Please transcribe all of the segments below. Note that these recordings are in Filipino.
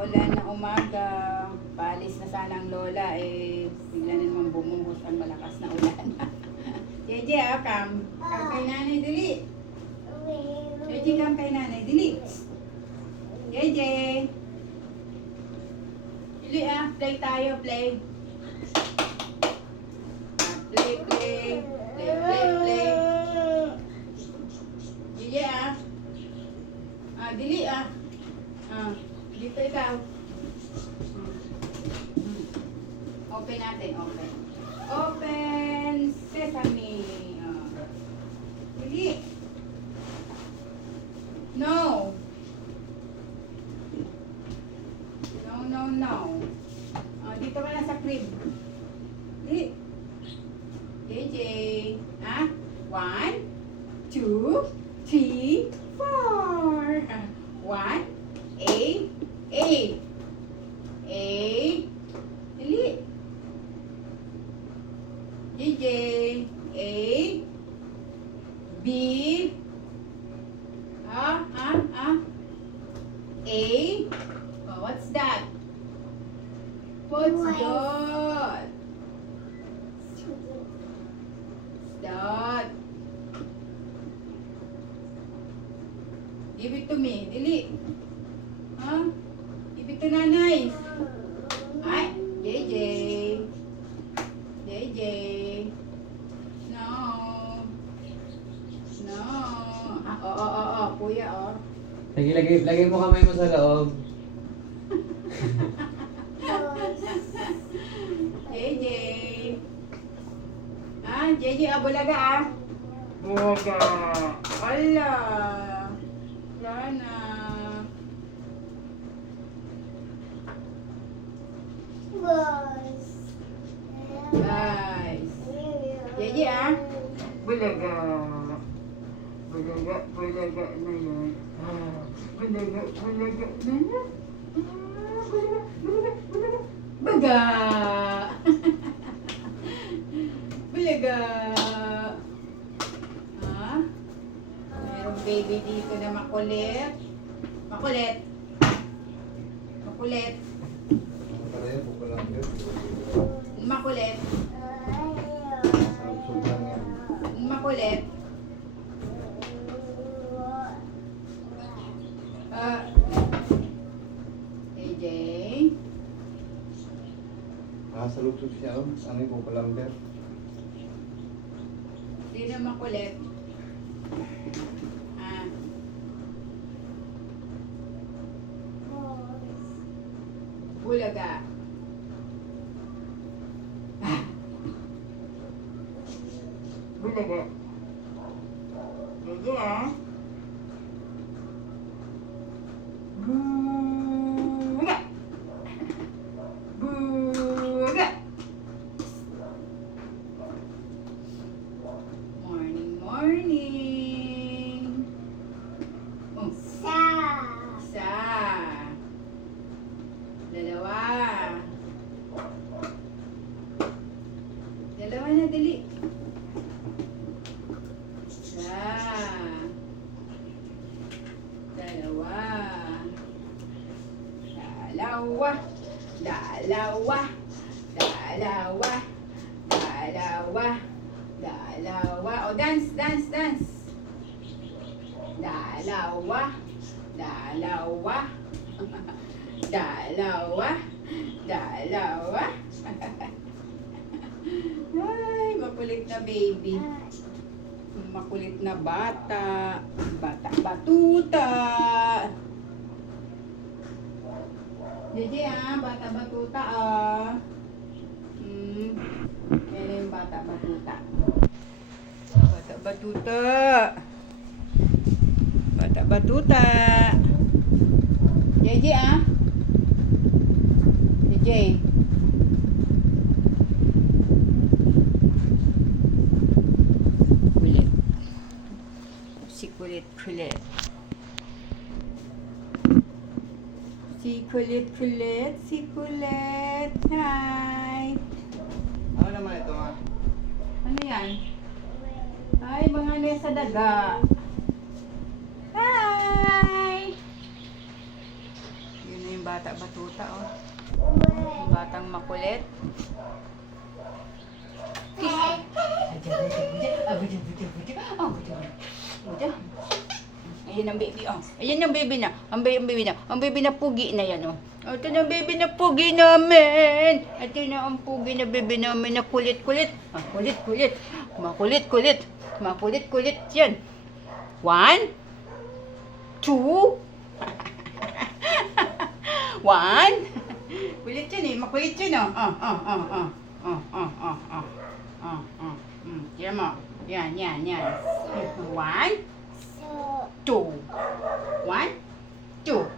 Maulan na umaga. Paalis na sana ang lola bigla na naman bumuhos ang malakas na ulan. Jeje, come. Come kay nanay, dili. Jeje, come kay nanay, dili. Jeje. Dili play tayo, play. Play, play. Play, play, play. Jeje, dili dito ikaw. Open natin, open. Open sesame. Dili. No. No, no, no. Dito ka na sa crib. Dili. JJ. 1, 2, 3, 4. 1, A. Dili. JJ. A. B. A. What's that? What's that? That. Give it to me. Dili. Give it to nanay. Ay, JJ. JJ. No. No. Kuya, Lagay mo kamay mo sa loob. JJ. JJ, bulaga Bulaga. Ala. Lana. Guys. JJ Bulaga. Bulaga na yan. Bulaga na yan. Baga. Bulaga. Mayroong baby dito na makulit. Makulit. Makulit. Makulit. Makulit. AJ. Sa luksos siya, ano yung kukulamber? Hindi na makulit. Bulaga. Bulaga. JJ Bulaga. Bulaga. Morning, morning. Isa. Dalawa. Dalawa na, dali. Isa. Dalawa. Dalawa. Dalawa. Dalawa. Dalawa. Dalawa. Dance, dance, dance. Dalawa. Dalawa. Dalawa. Dalawa. Ay, makulit na baby. Makulit na bata. Bata-batuta. JJ bata-batuta Yan yung bata-batuta. Bata-batuta. Bata-batuta. JJ JJ. Kulit. Si kulit-kulit. Si kulit-kulit. Si kulit. Hi. Ano naman ito Ano yan? Ay, mga nesa daga. Hi! Yun na yung bata batuta, oh. Yung batang makulit. Ayan ang baby, oh. Ayan ang baby na. Ang baby na. Ang baby na pugi na yan, oh. Ito na ang baby na pugi namin. Ito na ang pugi na baby namin na kulit-kulit. Ah, kulit-kulit. Makulit-kulit. Makulit-kulit yan. 1, 2, 1. Kulit yan eh. Makulit yan, oh. Yan mo. Yan. 1, 2. 1, 2. 2.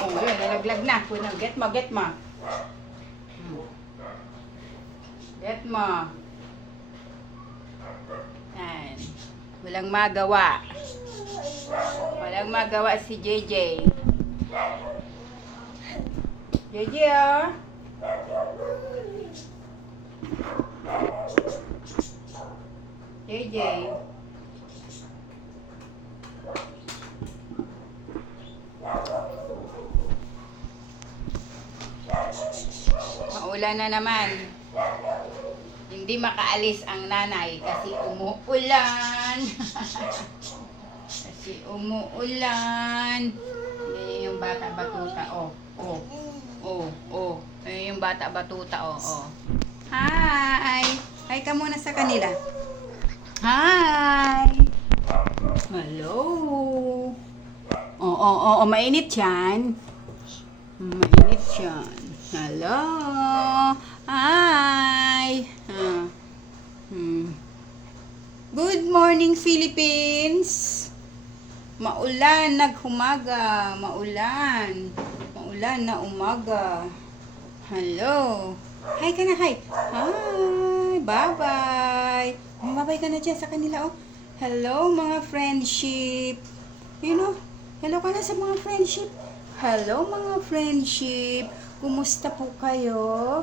Oh, yun. Nalaglag na. Get mo. Get mo. Yan. Walang magawa. Walang magawa si JJ. JJ, oh. JJ. Maulan na naman. Hindi makaalis ang nanay kasi umuulan. Kasi umuulan. Yan yung bata batuta, oh. Yan yung bata batuta, oh. Hi! Hi ka muna sa kanila. Hi! Hello! Mainit yan. Mainit yan. Hello! Hi! Good morning, Philippines! Maulan, naghumaga. Maulan na umaga. Hello! Hi ka na, hi! Hi! Bye-bye! Bye-bye ka na dyan sa kanila, oh. Hello, mga friendship! You know, hello ka na sa mga friendship. Hello, mga friendship! Kumusta po kayo?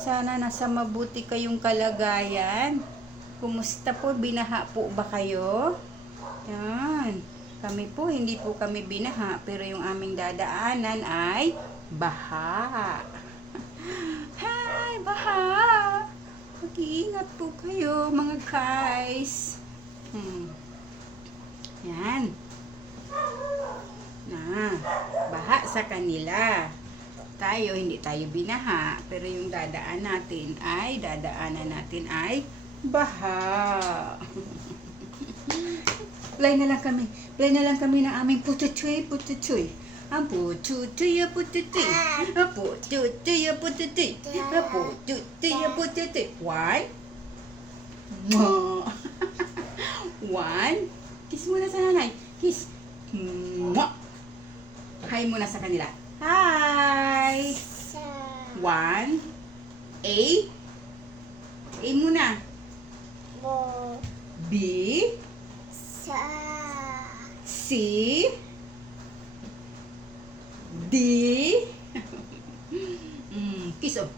Sana nasa mabuti kayong kalagayan. Kumusta po? Binaha po ba kayo? Yan. Kami po, hindi po kami binaha, pero yung aming dadaanan ay baha. Hi, baha! Mag-iingat po kayo, mga guys. Yan. Baha sa kanila. Tayo, hindi tayo binaha, pero yung dadaanan natin ay baha. Play na lang kami ng aming pututoy. Ang pututoy. Ang pututoy. One. Kiss muna sa nanay. Kiss. Hi muna sa kanila. Hi. 1. A. A muna. B. C. D. Kiss, oh.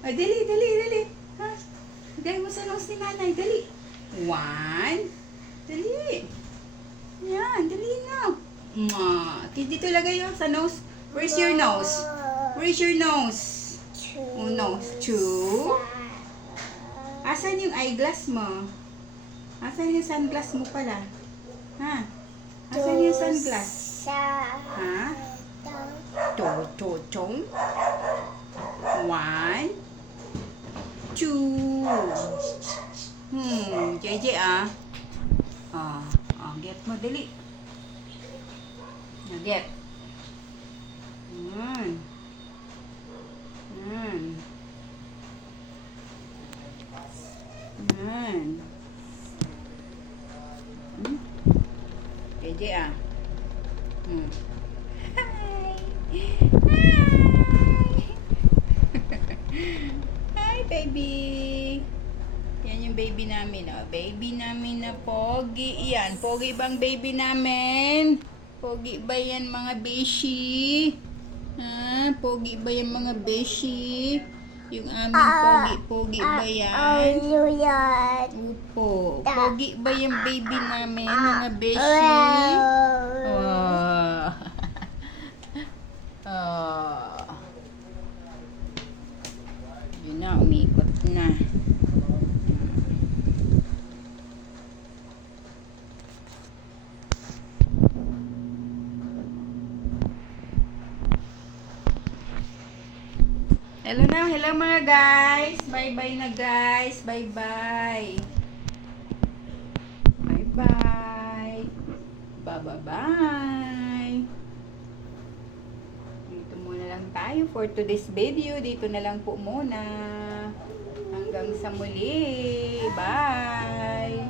Ay, dali. Ha? Dali mo sa nose ni nanay, dali. 1. Dali. Yan, dali na. Dito lagay yun sa nose. Where's your nose? Nose. 2. Asan yung eyeglass mo? Asan yung sunglass mo pala? Ha? Asan yung sunglass? Ha? Chong. 1, 2. JJ, get mo, dali. Get. JJ, Hi, baby. Yan yung baby namin, oh. Baby namin na pogi. Yan, pogi bang baby namin? Pogi ba yan, mga beshi? Ha? Pogi ba yan, mga beshi? Yung aming pogi-pogi ba yan? Opo. Pogi ba yung baby namin, mga beshi? Wow. Oh. Yun na, umikot na. Hello na, hello mga guys. Bye-bye na guys. Bye-bye. Bye-bye. Bye-bye. Dito muna lang tayo for today's video. Dito na lang po muna. Hanggang sa muli. Bye.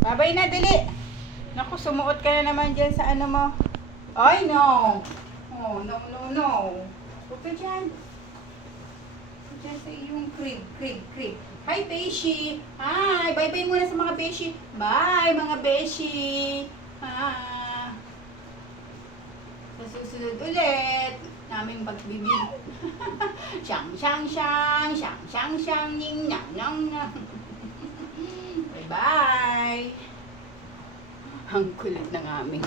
Bye-bye na, dali. Naku, sumuot ka na naman dyan sa ano mo. Ay, no. Oh, no. Huwag ka dyan. Huwag dyan sa iyong crib. Hi, Beshi. Hi. Bye-bye muna sa mga Beshi. Bye, mga Beshi. Sa susunod ulit, naming pagbibig. Siyang, ning, nang. Bye-bye. Ang kulit ng aming.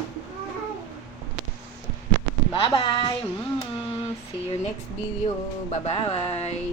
Bye-bye. See you next video. Bye-bye.